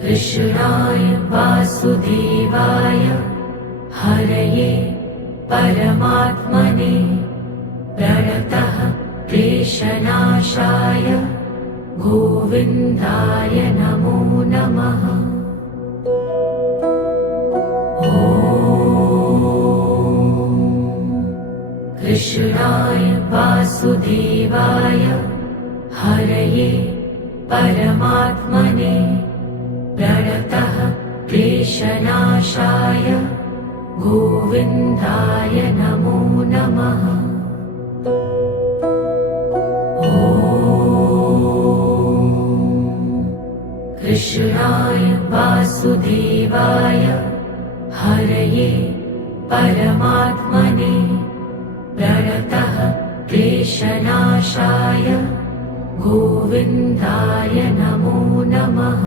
कृष्णाय वासुदेवाय हरये परमात्मने प्रणतः क्लेशनाशाय गोविन्दाय नमो नमः। कृष्णाय वासुदेवाय हरये परमात्मने प्रणतः क्लेशनाशाय गोविन्दाय नमो नमः। कृष्णाय वासुदेवाय हरये परमात्मने प्रणतः क्लेशनाशाय गोविन्दाय नमो नमः।